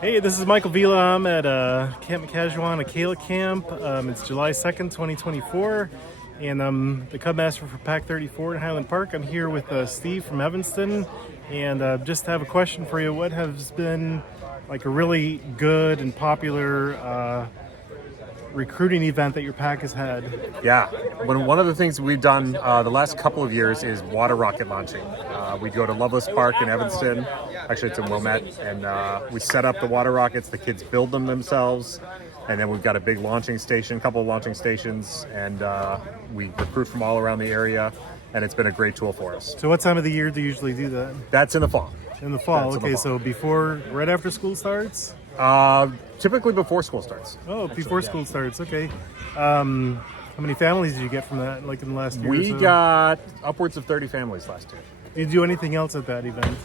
Hey, this is Michael Vila. I'm at Camp McCajuan Akela Camp. It's July 2nd, 2024, and I'm the Cub Master for Pack 34 in Highland Park. I'm here with Steve from Evanston, and just have a question for you. What has been like a really good and popular recruiting event that your pack has had? Yeah, one of the things we've done the last couple of years is water rocket launching. We go to Loveless Park in Evanston, actually it's in Wilmette, and we set up the water rockets. The kids build them themselves, and then we've got a big launching station, a couple of launching stations, and we recruit from all around the area, and it's been a great tool for us. So what time of the year do you usually do that? That's in the fall. In the fall, That's in okay, the fall. so right after school starts? Typically before school starts. Oh, before school starts, okay. How many families did you get from that, like in the last year or We so? got upwards of 30 families last year. Did you do anything else at that event?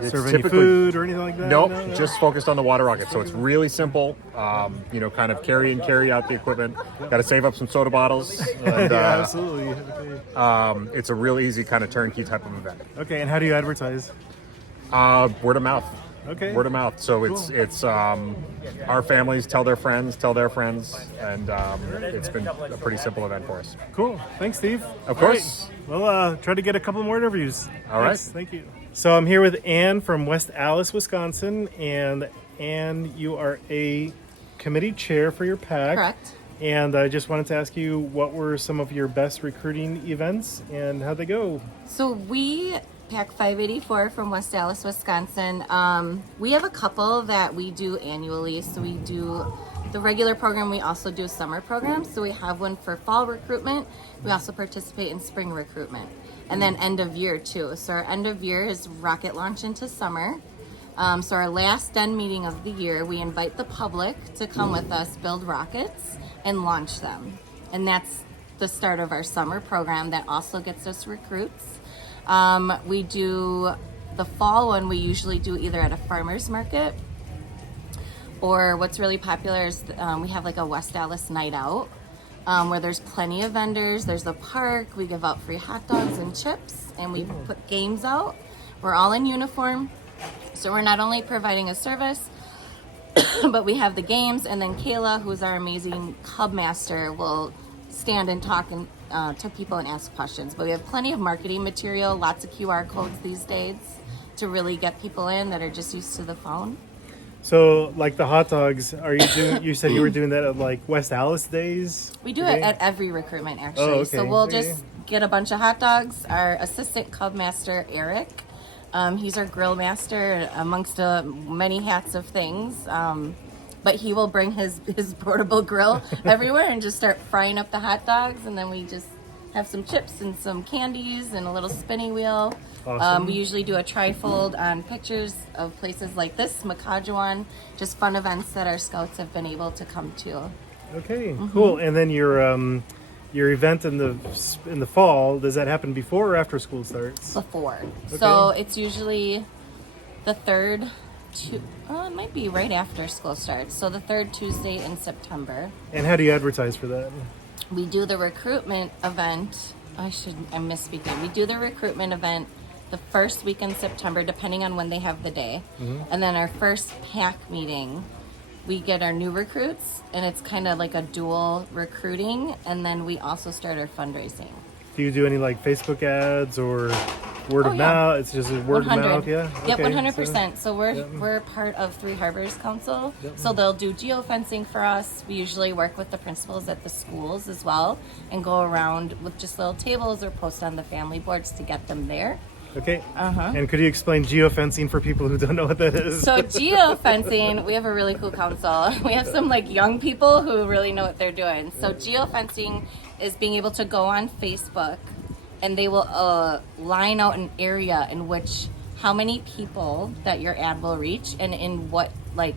It's Serve any typically- food or anything like that? Nope, No? just focused on the water rocket. So it's really simple. Kind of carry in, carry out the equipment. Got to save up some soda bottles. And, Yeah, absolutely. Okay. it's a real easy kind of turnkey type of event. Okay, and how do you advertise? Word of mouth. Okay. Word of mouth. So it's our families tell their friends, and it's been a pretty simple event for us. Cool. Thanks, Steve. Of All course. right. Well, try to get a couple more interviews. All right. Thanks. Thank you. So I'm here with Ann from West Allis, Wisconsin, and Ann, you are a committee chair for your pack. Correct. And I just wanted to ask you, what were some of your best recruiting events and how'd they go? So we, Pack 584 from West Allis, Wisconsin, we have a couple that we do annually. So we do the regular program. We also do summer programs. So we have one for fall recruitment. We also participate in spring recruitment. And then end of year too. So our end of year is rocket launch into summer. So our last den meeting of the year, we invite the public to come with us, build rockets, and launch them. And that's the start of our summer program that also gets us recruits. We do the fall one, we usually do either at a farmer's market, or what's really popular is we have like a West Allis night out, where there's plenty of vendors. There's a park, we give out free hot dogs and chips, and we put games out. We're all in uniform, so we're not only providing a service, but we have the games, and then Akela, who's our amazing Cub Master, will stand and talk to people and ask questions. But we have plenty of marketing material, lots of QR codes these days to really get people in that are just used to the phone. So, like the hot dogs, are you doing? You said you were doing that at like West Allis days. We do it at every recruitment, actually. Oh, okay. So we'll Okay. just get a bunch of hot dogs. Our assistant Cub Master, Eric, he's our grill master amongst many hats of things. But he will bring his portable grill everywhere and just start frying up the hot dogs. And then we just have some chips and some candies and a little spinning wheel. Awesome. We usually do a trifold on pictures of places like this, McCajuan, just fun events that our scouts have been able to come to. Okay, cool. And then your event in the fall, does that happen before or after school starts? Before. Okay. So it's usually the third, it might be right after school starts. So the third Tuesday in September. And how do you advertise for that? We do the recruitment event. I'm misspeaking. We do the recruitment event the first week in September, depending on when they have the day. And then our first pack meeting, we get our new recruits, and it's kind of like a dual recruiting. And then we also start our fundraising. Do you do any like Facebook ads or word of yeah. mouth? It's just a word of 100. mouth, yeah? Yep, Okay, 100%. So we're part of Three Harbors Council. So they'll do geofencing for us. We usually work with the principals at the schools as well and go around with just little tables or post on the family boards to get them there. Okay. And could you explain geofencing for people who don't know what that is? So geofencing, we have a really cool council. We have some like young people who really know what they're doing. So geofencing is being able to go on Facebook and they will line out an area in which how many people that your ad will reach and in what like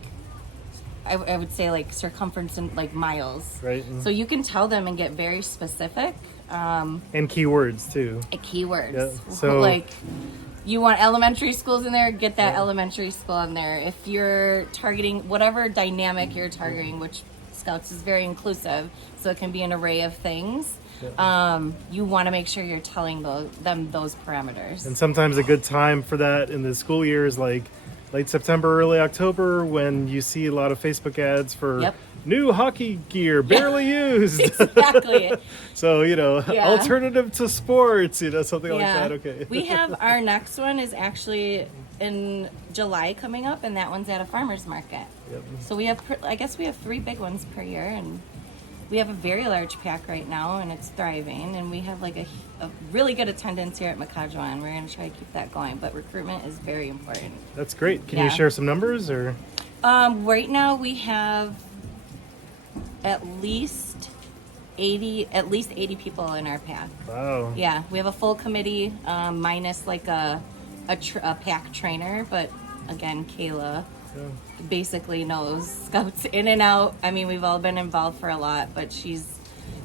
I would say like circumference in like miles. Right. So you can tell them and get very specific. And keywords too. Keywords. Yeah, so- like you want elementary schools in there, get that elementary school in there. If you're targeting whatever dynamic you're targeting, which Scouts is very inclusive, so it can be an array of things. You want to make sure you're telling them those parameters. And sometimes a good time for that in the school year is like late September, early October, when you see a lot of Facebook ads for Yep. new hockey gear, barely used. Exactly. So, Yeah. alternative to sports, something like Yeah. that. Okay. We have our next one is actually in July coming up, and that one's at a farmer's market. Yep. So we have, I guess we have 3 big ones per year, and we have a very large pack right now, and it's thriving, and we have like a really good attendance here at Makajuan. We're going to try to keep that going, but recruitment is very important. That's great. Can you Yeah. share some numbers or? Right now we have at least 80 people in our pack. Wow. Yeah, we have a full committee, minus like a pack trainer, but again, Kayla basically knows scouts in and out. I mean, we've all been involved for a lot, but she's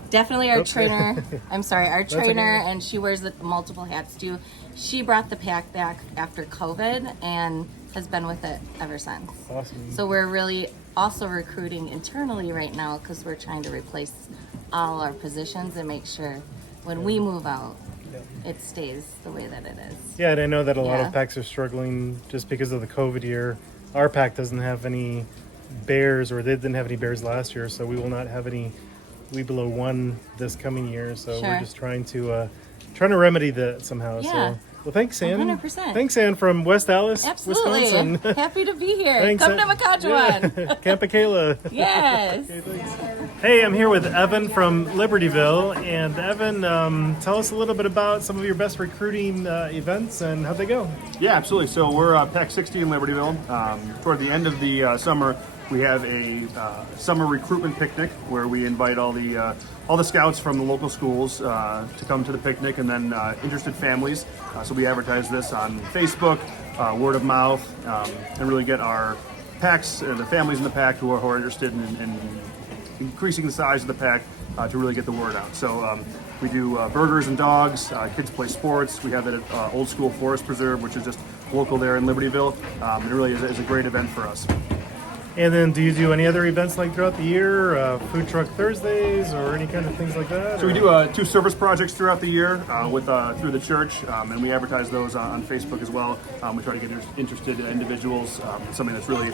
definitely our trainer. I'm sorry, our trainer, okay. and she wears the multiple hats too. She brought the pack back after COVID and has been with it ever since. Awesome. So we're really also recruiting internally right now because we're trying to replace all our positions and make sure when we move out, it stays the way that it is. Yeah, and I know that a lot Yeah. of packs are struggling just because of the COVID year. Our pack doesn't have any bears, or they didn't have any bears last year, so we will not have any We Below One this coming year. So Sure. we're just trying to remedy that somehow. Yeah. So, well, thanks, Ann. 100%. Thanks, Ann, from West Dallas, Absolutely. Wisconsin. Happy to be here. Thanks, Come to Ann. Makajuan. Yeah. Camp Akela. Yes. Hey, I'm here with Evan from Libertyville, and Evan, tell us a little bit about some of your best recruiting events and how'd they go? Yeah, absolutely. So we're Pack 60 in Libertyville. Toward the end of the summer, we have a summer recruitment picnic where we invite all the scouts from the local schools to come to the picnic, and then interested families. So we advertise this on Facebook, word of mouth, and really get our packs, the families in the pack who are interested in increasing the size of the pack to really get the word out. So we do burgers and dogs, kids play sports. We have it at Old School Forest Preserve, which is just local there in Libertyville. It really is a great event for us. And then do you do any other events like throughout the year, food truck Thursdays or any kind of things like that? So we do 2 service projects throughout the year with through the church, and we advertise those on Facebook as well. We try to get interested individuals. It's something that's really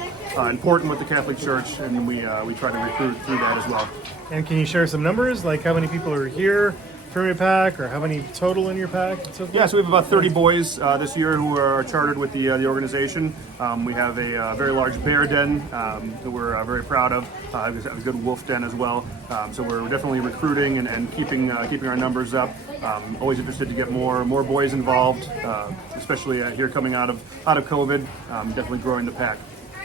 important with the Catholic Church, and we try to recruit through that as well. And can you share some numbers, like how many people are here from your pack, or how many total in your pack? And so forth? Yeah, so we have about 30 boys this year who are chartered with the organization. We have a very large bear den that we're very proud of. We have a good wolf den as well. So we're definitely recruiting and keeping our numbers up. Always interested to get more boys involved, especially here coming out of COVID. Definitely growing the pack.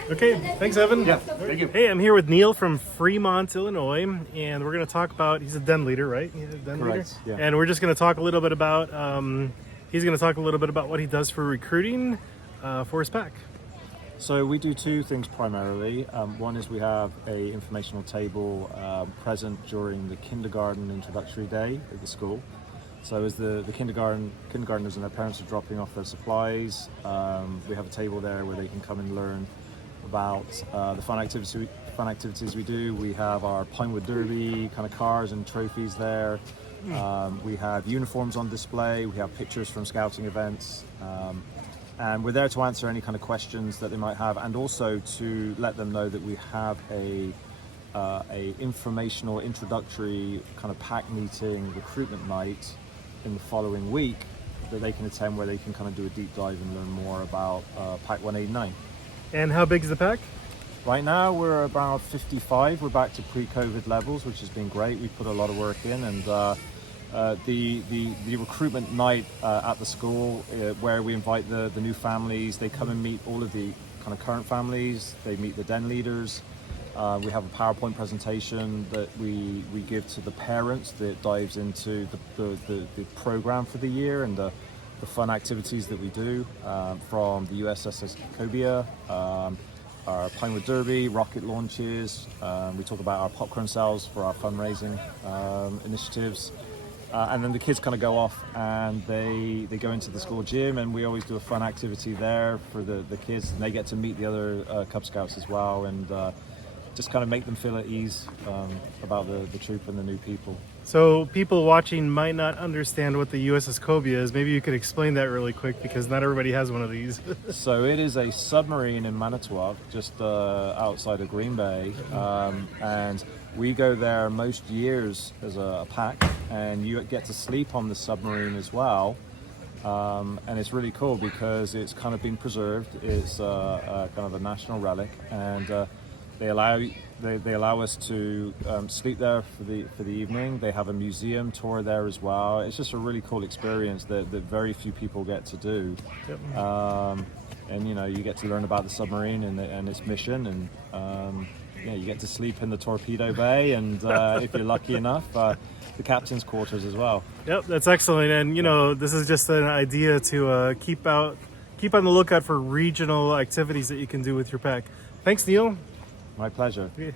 Okay, thanks, Evan. Yeah, thank you. Hey, I'm here with Neil from Fremont, Illinois, and we're going to talk about, he's a den leader, right? He's a den Correct, leader? yeah. And we're just going to talk a little bit about, he's going to talk a little bit about what he does for recruiting for his pack. So we do 2 things primarily. One is we have a informational table present during the kindergarten introductory day at the school. So as the kindergartners and their parents are dropping off their supplies, we have a table there where they can come and learn about the fun activities we do. We have our Pinewood Derby kind of cars and trophies there. We have uniforms on display. We have pictures from scouting events. And we're there to answer any kind of questions that they might have, and also to let them know that we have a informational introductory kind of pack meeting recruitment night in the following week that they can attend, where they can kind of do a deep dive and learn more about Pack 189. And how big is the pack? Right now we're about 55. We're back to pre-COVID levels, which has been great. We've put a lot of work in, and the recruitment night at the school, where we invite the new families. They come and meet all of the kind of current families. They meet the den leaders. We have a PowerPoint presentation that we give to the parents that dives into the program for the year and the fun activities that we do, from the USS Cobia, our Pinewood Derby, rocket launches. We talk about our popcorn sales for our fundraising initiatives. And then the kids kind of go off and they go into the school gym, and we always do a fun activity there for the kids, and they get to meet the other Cub Scouts as well. And just kind of make them feel at ease about the troop and the new people. So people watching might not understand what the USS Cobia is. Maybe you could explain that really quick because not everybody has one of these. So it is a submarine in Manitowoc, just outside of Green Bay, and we go there most years as a pack, and you get to sleep on the submarine as well. And it's really cool because it's kind of been preserved. It's kind of a national relic, and they allow us to sleep there for the evening. They have a museum tour there as well. It's just a really cool experience that very few people get to do. Yep. And you get to learn about the submarine and its mission, and you get to sleep in the torpedo bay, and if you're lucky enough, the captain's quarters as well. Yep, that's excellent. And this is just an idea to keep on the lookout for regional activities that you can do with your pack. Thanks, Neil. My pleasure. Yeah.